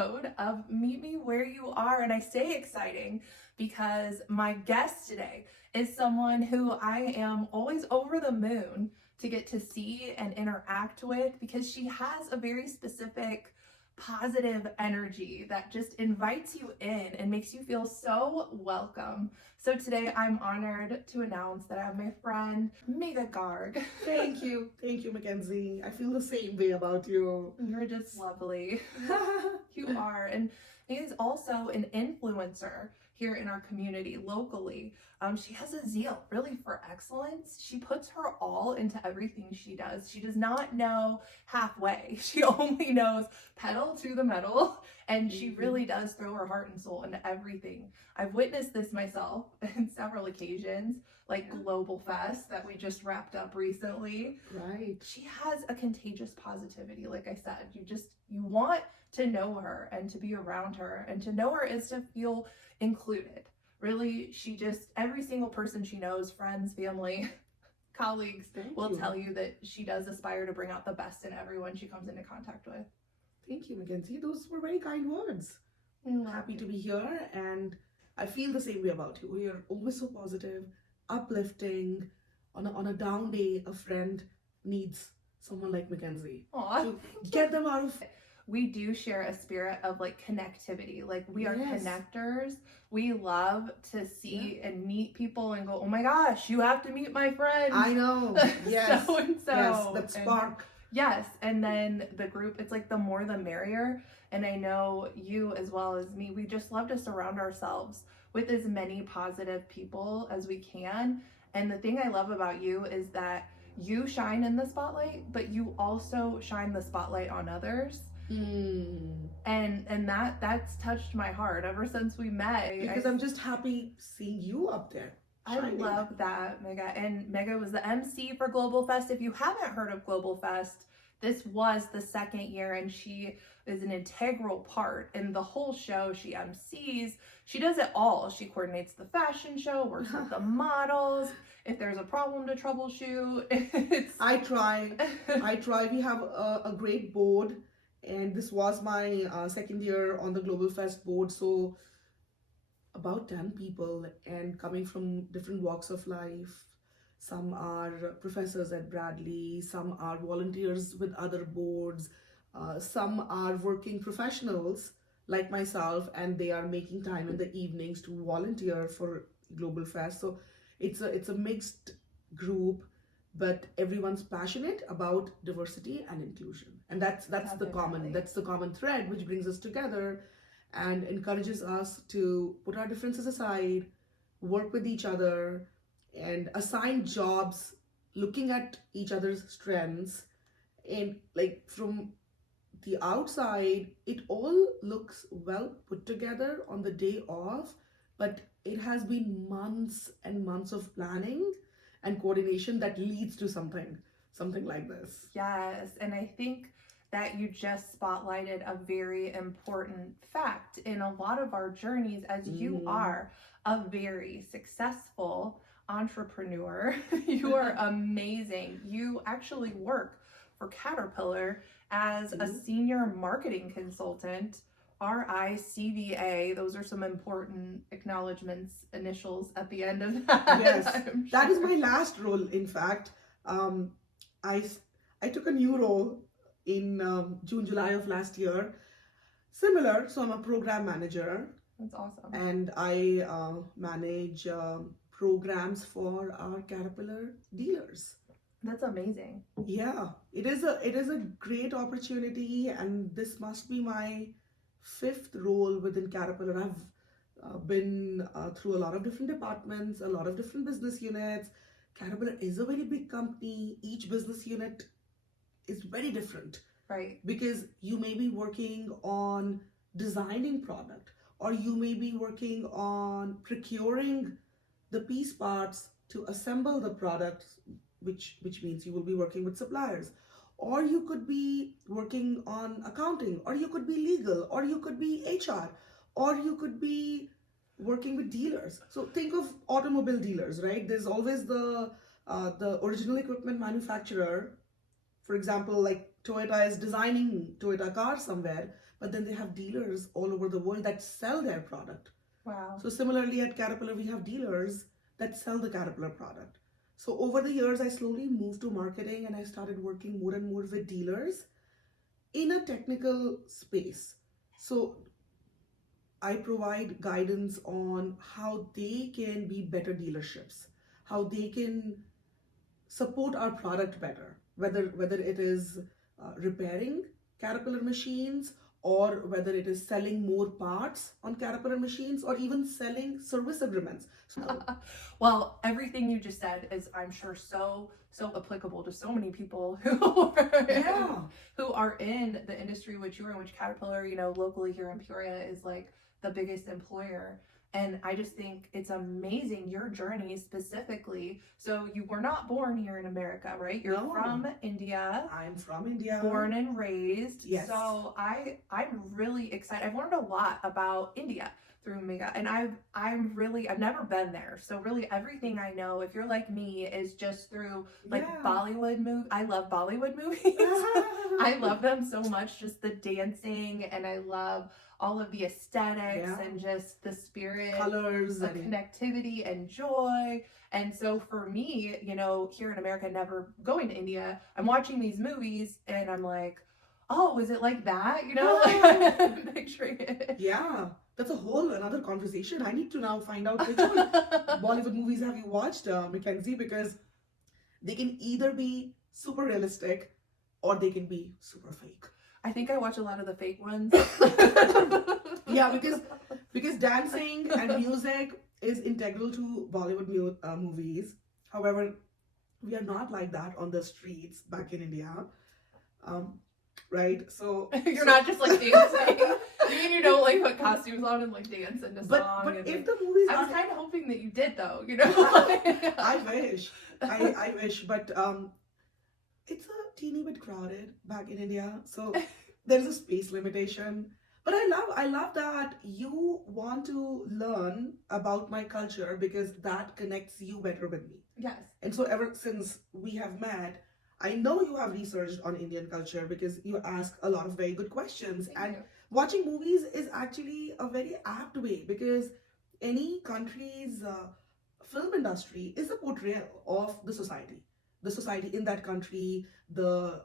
episode of Meet Me Where You Are. And I say exciting because my guest today is someone who I am always over the moon to get to see and interact with, because she has a very specific positive energy that just invites you in and makes you feel so welcome. So today I'm honored to announce that I have my friend Megha Garg. Thank you, Mackenzie. I feel the same way about you. You're just lovely. You are. And Megha is also an influencer here in our community locally. She has a zeal really for excellence. She puts her all into everything she does. She does not know halfway. She only knows pedal to the metal, and she really does throw her heart and soul into everything. I've witnessed this myself in several occasions, like Global Fest that we just wrapped up recently. Right. She has a contagious positivity. Like I said, you want to know her and to be around her, and to know her is to feel included. Really, every single person she knows, friends, family, colleagues, will tell you that she does aspire to bring out the best in everyone she comes into contact with. Thank you, Mackenzie. Those were very kind words. Happy to be here, and I feel the same way about you. You're always so positive, uplifting. On a down day, a friend needs someone like Mackenzie to get them out of. We do share a spirit of like connectivity. Like we are connectors. We love to see and meet people and go, oh my gosh, you have to meet my friend. I know. Yes. So and so. Yes, that spark. Yes. And then the group, it's like the more the merrier. And I know you as well as me, we just love to surround ourselves with as many positive people as we can. And the thing I love about you is that you shine in the spotlight, but you also shine the spotlight on others. And that's touched my heart ever since we met. Because I'm just happy seeing you up there. Shining. I love that, Megha. And Megha was the MC for Global Fest. If you haven't heard of Global Fest, this was the second year, and she is an integral part in the whole show. She MCs, she does it all. She coordinates the fashion show, works with the models. If there's a problem to troubleshoot, I try. We have a great board, and this was my second year on the Global Fest board. So about 10 people, and coming from different walks of life. Some are professors at Bradley, some are volunteers with other boards, some are working professionals like myself, and they are making time in the evenings to volunteer for Global Fest. So it's a mixed group, but everyone's passionate about diversity and inclusion, and that's the common thread which brings us together and encourages us to put our differences aside, work with each other, and assign jobs looking at each other's strengths. And like from the outside, it all looks well put together on the day of, but it has been months and months of planning and coordination that leads to something like this. Yes, and I think that you just spotlighted a very important fact in a lot of our journeys, as you are a very successful entrepreneur. You are amazing. You actually work for Caterpillar as a senior marketing consultant, RICVA. Those are some important acknowledgements, initials at the end of that. Yes, that is my last role. In fact, I took a new role in June, July of last year. Similar, so I'm a program manager. That's awesome. And I manage programs for our Caterpillar dealers. That's amazing. Yeah, it is a great opportunity, and this must be my 5th role within Caterpillar. I've been through a lot of different departments, a lot of different business units. Caterpillar is a very big company. Each business unit is very different. Right. Because you may be working on designing product, or you may be working on procuring the piece parts to assemble the product, which means you will be working with suppliers, or you could be working on accounting, or you could be legal, or you could be HR, or you could be working with dealers. So think of automobile dealers, right? There's always the original equipment manufacturer. For example, like Toyota is designing Toyota cars somewhere, but then they have dealers all over the world that sell their product. Wow. So similarly at Caterpillar, we have dealers that sell the Caterpillar product. So over the years, I slowly moved to marketing and I started working more and more with dealers in a technical space. So I provide guidance on how they can be better dealerships, how they can support our product better, whether it is repairing Caterpillar machines or whether it is selling more parts on Caterpillar machines or even selling service agreements. So, Well, everything you just said is, I'm sure, so applicable to so many people who are, yeah, who are in the industry which you are in, which Caterpillar, locally here in Peoria is like the biggest employer. And I just think it's amazing your journey specifically. So you were not born here in America, right? You're No. from India. I'm from India. Born and raised. Yes. So I'm really excited. I've learned a lot about India through Mega, and I've never been there. So really everything I know, if you're like me, is just through like Yeah. Bollywood movies. I love Bollywood movies. I love them so much, just the dancing, and I love all of the aesthetics Yeah. and just the spirit Colors of and connectivity and joy. And so for me, here in America, never going to India, I'm watching these movies and I'm like, oh, is it like that? Like I'm picturing it. yeah, that's a whole another conversation. I need to now find out which one Bollywood movies have you watched, Mackenzie, because they can either be super realistic or they can be super fake. I think I watch a lot of the fake ones. Yeah, because dancing and music is integral to Bollywood movies. However, we are not like that on the streets back in India, right? So You're not just like dancing. You mean you don't like put costumes on and like dance into but song? but and, if like, the movies I was are, kind of hoping that you did though. I wish, I wish, but it's a teeny bit crowded back in India, so there's a space limitation. But I love that you want to learn about my culture because that connects you better with me. Yes. And so ever since we have met, I know you have researched on Indian culture because you ask a lot of very good questions. Thank And you. watching movies is actually a very apt way because any country's film industry is a portrayal of the society in that country, the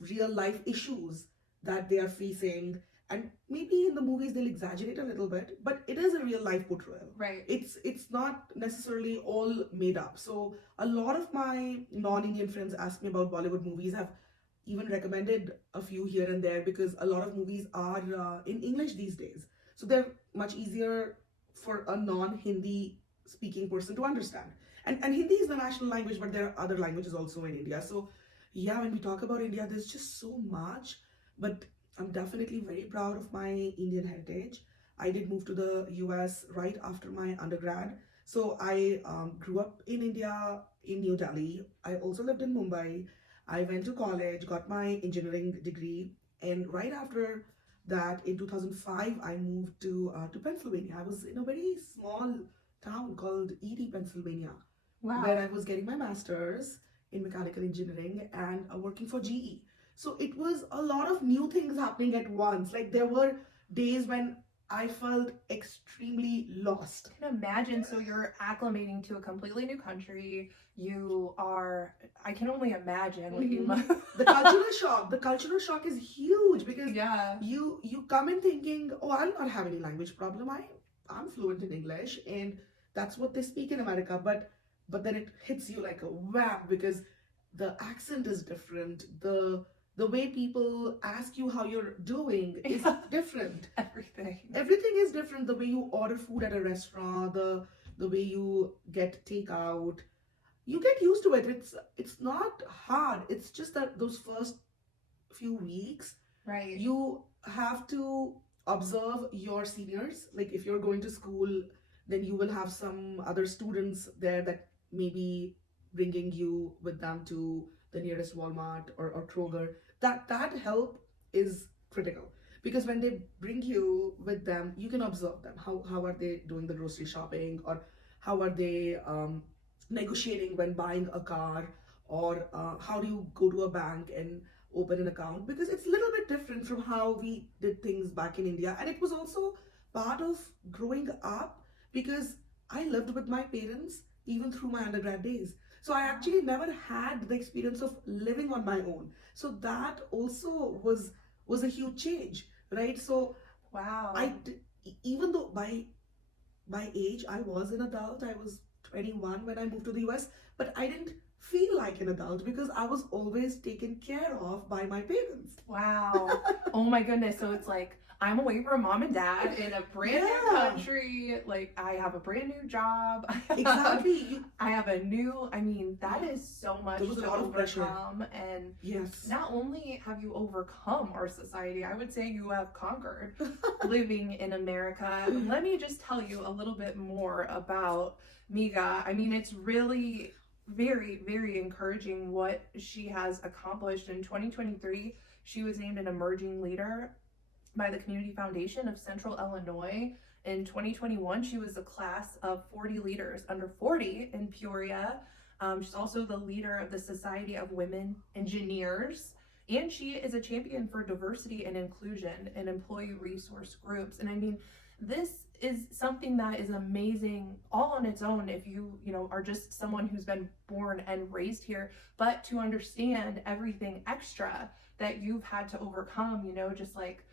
real life issues that they are facing. And maybe in the movies they'll exaggerate a little bit, but it is a real life portrayal. Right. It's not necessarily all made up. So a lot of my non-Indian friends ask me about Bollywood movies. Have even recommended a few here and there because a lot of movies are in English these days, so they're much easier for a non-Hindi speaking person to understand. And Hindi is the national language, but there are other languages also in India. So yeah, when we talk about India, there's just so much. But I'm definitely very proud of my Indian heritage. I did move to the US right after my undergrad. So I grew up in India, in New Delhi. I also lived in Mumbai. I went to college, got my engineering degree. And right after that, in 2005, I moved to Pennsylvania. I was in a very small town called Erie, Pennsylvania, Wow. where I was getting my master's in mechanical engineering and working for GE. So it was a lot of new things happening at once. Like there were days when I felt extremely lost. I can imagine. So you're acclimating to a completely new country. I can only imagine what you must. The cultural shock is huge because Yeah. you come in thinking, oh, I'll not have any language problem. I'm fluent in English and that's what they speak in America. But then it hits you like a wham because the accent is different. The way people ask you how you're doing is Yeah. different. Everything Is different. The way you order food at a restaurant, the way you get takeout, you get used to it. It's not hard. It's just that those first few weeks right. you have to observe your seniors. Like if you're going to school, then you will have some other students there that may be bringing you with them to the nearest Walmart or Kroger. That help is critical because when they bring you with them, you can observe them. How are they doing the grocery shopping, or how are they negotiating when buying a car, or how do you go to a bank and open an account because it's a little bit different from how we did things back in India. And it was also part of growing up because I lived with my parents even through my undergrad days. So I actually never had the experience of living on my own. So that also was a huge change, right? So Wow. even though by age I was an adult, I was 21 when I moved to the US, but I didn't feel like an adult because I was always taken care of by my parents. Wow. Oh my goodness. So it's like I'm away from mom and dad in a brand new Yeah. country. Like I have a brand new job. Exactly. I have a new, I mean, that is so much There was a to lot of pressure. overcome. And Yes. not only have you overcome our society, I would say you have conquered living in America. Let me just tell you a little bit more about Miga. I mean, it's really very, very encouraging what she has accomplished. In 2023, she was named an emerging leader by the Community Foundation of Central Illinois. In 2021, she was a class of 40 leaders under 40 in Peoria. She's also the leader of the Society of Women Engineers, and she is a champion for diversity and inclusion in employee resource groups. And I mean, this is something that is amazing all on its own if you are just someone who's been born and raised here, but to understand everything extra that you've had to overcome, just like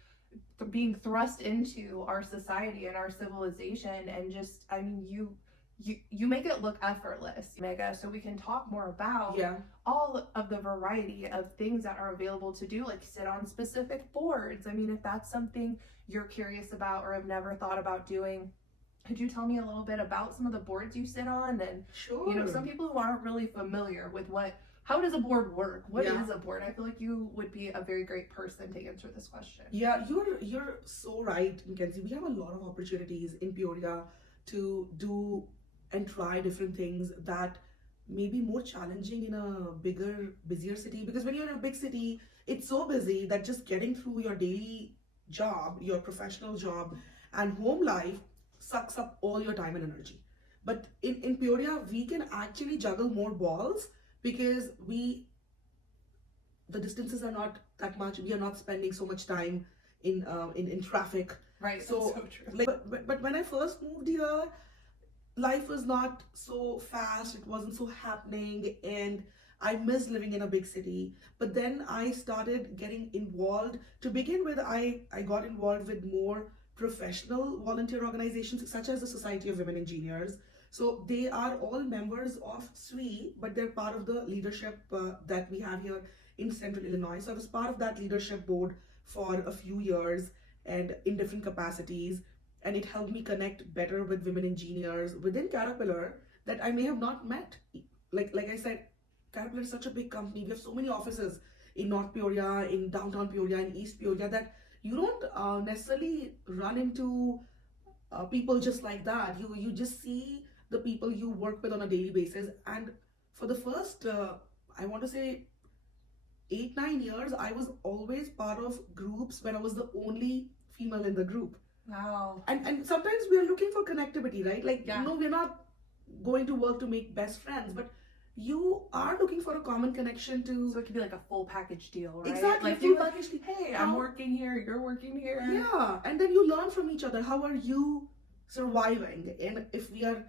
being thrust into our society and our civilization, and just, I mean, you make it look effortless, Mega. So we can talk more about Yeah. all of the variety of things that are available to do, like sit on specific boards. I mean, if that's something you're curious about or have never thought about doing, could you tell me a little bit about some of the boards you sit on? And Sure. some people who aren't really familiar with how does a board work? What is Yeah. a board? I feel like you would be a very great person to answer this question. Yeah, you're so right, Mackenzie. We have a lot of opportunities in Peoria to do and try different things that may be more challenging in a bigger, busier city. Because when you're in a big city, it's so busy that just getting through your daily job, your professional job, and home life sucks up all your time and energy. But in Peoria, we can actually juggle more balls because the distances are not that much. We are not spending so much time in traffic. Right. So, That's so true. like, but when I first moved here, life was not so fast. It wasn't so happening, and I missed living in a big city. But then I started getting involved. To begin with, I got involved with more professional volunteer organizations such as the Society of Women Engineers. So they are all members of SWE, but they're part of the leadership that we have here in Central Illinois. So I was part of that leadership board for a few years and in different capacities. And it helped me connect better with women engineers within Caterpillar that I may have not met. Like I said, Caterpillar is such a big company. We have so many offices in North Peoria, in downtown Peoria, in East Peoria that you don't necessarily run into people just like that. You just see the people you work with on a daily basis. And for the first, I want to say 8-9 years, I was always part of groups when I was the only female in the group. Wow. And sometimes we are looking for connectivity, right? Like, Yeah. no, we're not going to work to make best friends, but you are looking for a common connection to. So it could be like a full package deal, right? Exactly, Like full package deal. hey, How- I'm working here, you're working here. Yeah, and then you learn from each other. How are you surviving? And if we are,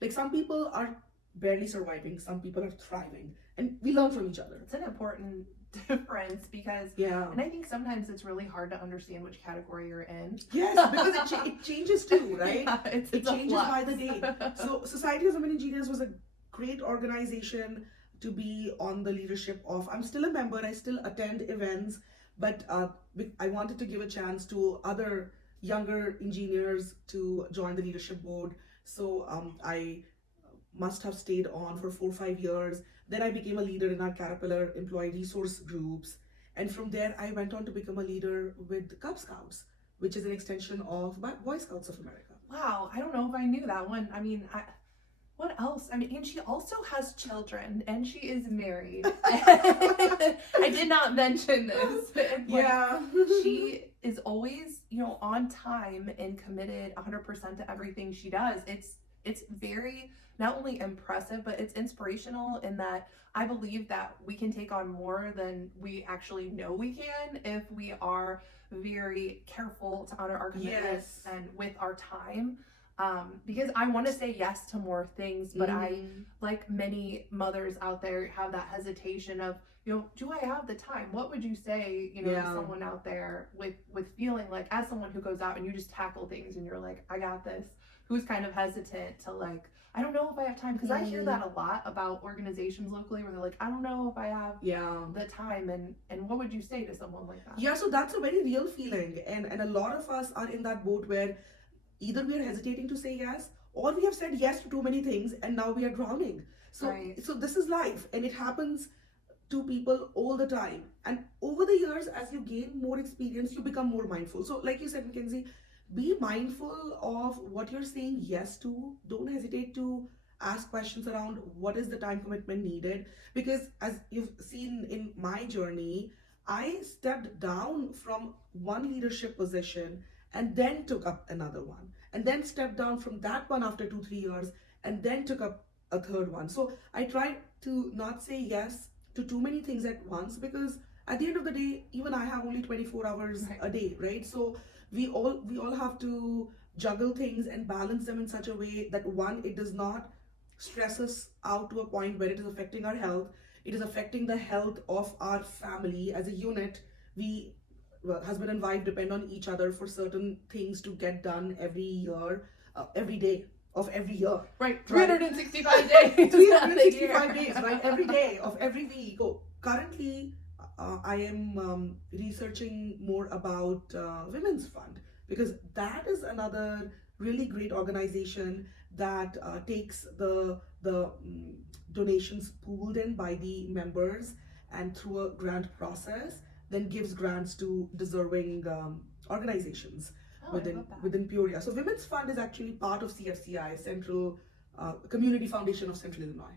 like, some people are barely surviving, some people are thriving, and we learn from each other. It's an important difference because, Yeah. and I think sometimes it's really hard to understand which category you're in. Yes, because it changes too, right? Yeah, it's It a changes flux. by the day. So Society of Women Engineers was a great organization to be on the leadership of. I'm still a member, I still attend events, but I wanted to give a chance to other younger engineers to join the leadership board. So I must have stayed on for 4 or 5 years. Then I became a leader in our Caterpillar employee resource groups. And from there, I went on to become a leader with Cub Scouts, which is an extension of Boy Scouts of America. Wow, I don't know if I knew that one. I mean, what else? I mean, and she also has children, and she is married. I did not mention this. Like, Yeah. she is always, on time and committed 100% to everything she does. it's very not only impressive, but it's inspirational in that I believe that we can take on more than we actually know we can if we are very careful to honor our commitments Yes. and with our time. Because I want to say yes to more things, but I, Mhm. like many mothers out there, have that hesitation of, do I have the time? What would you say, to Yeah. someone out there with feeling like, as someone who goes out and you just tackle things and you're like, I got this, who's kind of hesitant to like, I don't know if I have time, because I hear that a lot about organizations locally where they're like, I don't know if I have Yeah. the time, and what would you say to someone like that? Yeah, so that's a very real feeling, and a lot of us are in that boat where either we are hesitating to say yes, or we have said yes to too many things and now we are drowning. So Right. so this is life, and it happens to people all the time. And over the years, as you gain more experience, you become more mindful. So like you said, Mackenzie, be mindful of what you're saying yes to. Don't hesitate to ask questions around what is the time commitment needed, because as you've seen in my journey, I stepped down from one leadership position and then took up another one, and then stepped down from that one after 2 3 years and then took up a third one. So I tried to not say yes to too many things at once, because at the end of the day, even I have only 24 hours Right. a day, right? So we all have to juggle things and balance them in such a way that, one, it does not stress us out to a point where it is affecting our health. It is affecting the health of our family as a unit. We, well, husband and wife, depend on each other for certain things to get done every year, every day of every year. Right. Right. 365 days. 365 days, right? Every day of every week. Oh, currently, I am researching more about Women's Fund, because that is another really great organization that takes the donations pooled in by the members, and through a grant process, then gives grants to deserving organizations Oh, I within love that. within Peoria. So Women's Fund is actually part of CFCI, Central Community Foundation of Central Illinois.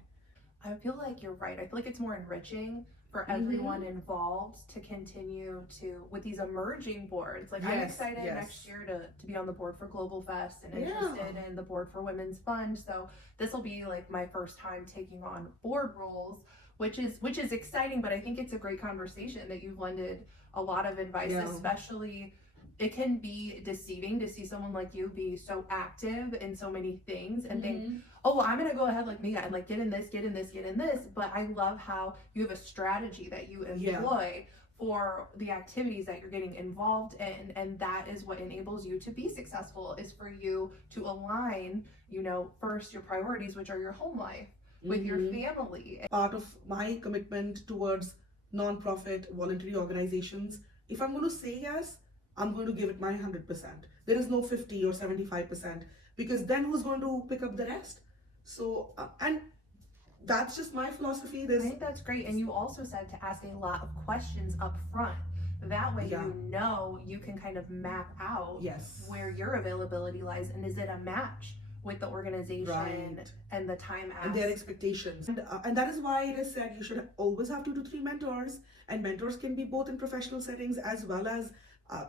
I feel like you're right. I feel like it's more enriching for everyone involved to continue to with these emerging boards. Like I'm Yes, excited yes. next year to be on the board for Global Fest and Yeah. interested in the board for Women's Fund. So this will be like my first time taking on board roles, which is exciting, but I think it's a great conversation that you've lended a lot of advice, Yeah. especially it can be deceiving to see someone like you be so active in so many things and think, oh, I'm gonna go ahead like me and like get in this, get in this, get in this. But I love how you have a strategy that you employ for the activities that you're getting involved in, and that is what enables you to be successful, is for you to align, first your priorities, which are your home life, with your family. Part of my commitment towards non-profit voluntary organizations, if I'm going to say yes, I'm going to give it my 100%. There is no 50 or 75%, because then who's going to pick up the rest? So and that's just my philosophy. I There's think that's great. And you also said to ask a lot of questions up front. That way, Yeah. you can kind of map out yes, where your availability lies, and is it a match with the organization right, and the time asked. and their expectations, and that is why it is said you should always have 2 to 3 mentors, and mentors can be both in professional settings as well as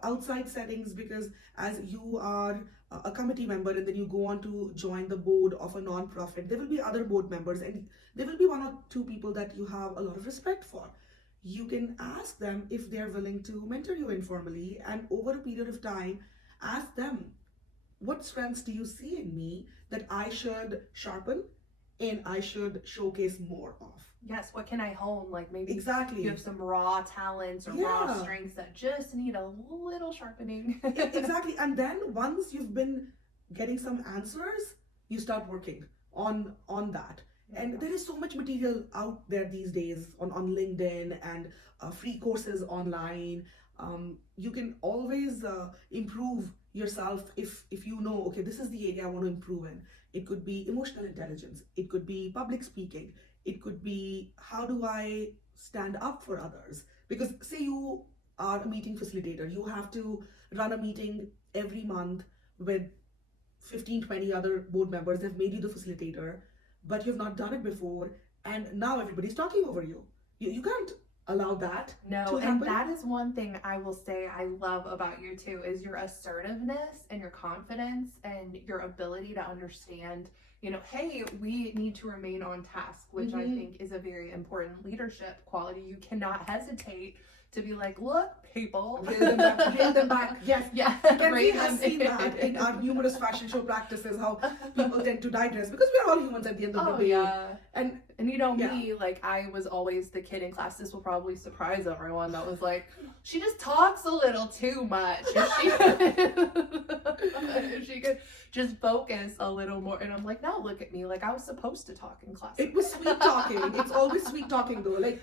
outside settings, because as you are a committee member and then you go on to join the board of a non-profit, there will be other board members, and there will be 1 or 2 people that you have a lot of respect for. You can ask them if they're willing to mentor you informally, and over a period of time, ask them, what strengths do you see in me that I should sharpen and I should showcase more of? Yes, what can I hone? Like maybe Exactly. you have some raw talents or raw strengths that just need a little sharpening. Exactly. And then once you've been getting some answers, you start working on that. And there is so much material out there these days on LinkedIn, and free courses online. You can always improve yourself if you know, okay, this is the area I want to improve in. It could be emotional intelligence, it could be public speaking, it could be how do I stand up for others. Because say you are a meeting facilitator, you have to run a meeting every month with 15 20 other board members. They've made you the facilitator, but you've not done it before, and now everybody's talking over you. You can't allow that No, to and happen. that is one thing I will say I love about you too, is your assertiveness and your confidence and your ability to understand, you know, hey, we need to remain on task, which I Mhm. think is a very important leadership quality. You cannot hesitate to be like, look, people. Hail them back, hail them back. Yes. Yeah, Kenzie rein has them seen that in our numerous fashion show practices, how people tend to digress because we're all humans at the end of Oh the day. yeah. And you know Yeah. me, like I was always the kid in class. This will probably surprise everyone. That was like, she just talks a little too much. If she could just focus a little more, and I'm like, no, look at me. Like I was supposed to talk in class. it was sweet talking. It's always sweet talking though. Like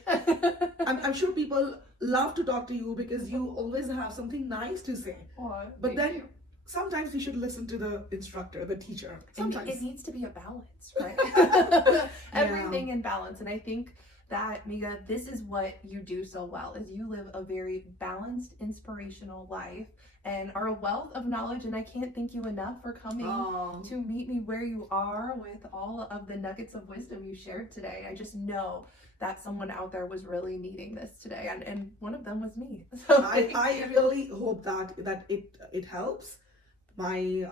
I'm sure people love to talk to you because you always have something nice to say. Aw, But thank then you. sometimes we should listen to the instructor, the teacher. And Sometimes. it needs to be a balance, right? Everything in balance. And I think that, Miga, this is what you do so well, is you live a very balanced, inspirational life and are a wealth of knowledge. And I can't thank you enough for coming to meet me where you are with all of the nuggets of wisdom you shared today. I just know that someone out there was really needing this today. And one of them was me. So I really hope that it helps my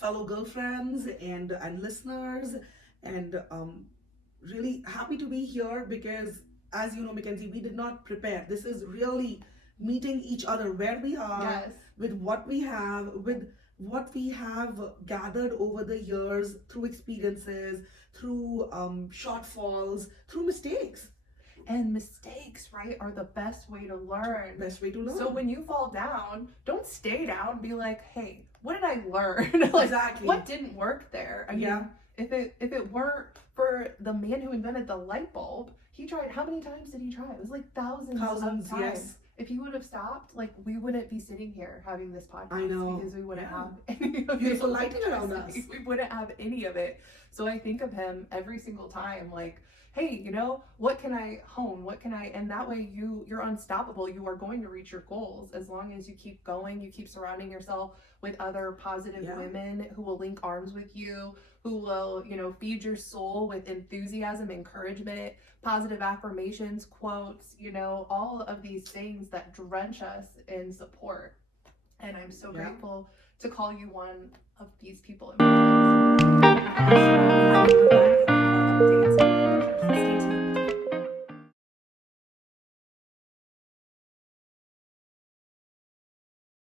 fellow girlfriends and listeners, and really happy to be here because, as you know, Mackenzie, we did not prepare. This is really meeting each other where we are, yes. with what we have gathered over the years through experiences, through shortfalls, through mistakes. And mistakes, right, are the best way to learn. Best way to learn. So when you fall down, don't stay down. Be like, hey, what did I learn? Like, Exactly. what didn't work there? I mean, if it weren't for the man who invented the light bulb, he tried. How many times did he try? It was like thousands of times. Yes. If he would have stopped, like we wouldn't be sitting here having this podcast. I know. Because we wouldn't have any of Beautiful the lighting around electricity. us. We wouldn't have any of it. So I think of him every single time, like, hey, you know, what can I hone? What can I, and that way you're unstoppable. You are going to reach your goals as long as you keep going, you keep surrounding yourself with other positive women who will link arms with you, who will, you know, feed your soul with enthusiasm, encouragement, positive affirmations, quotes, you know, all of these things that drench us in support. And I'm so grateful to call you one of these people in my life.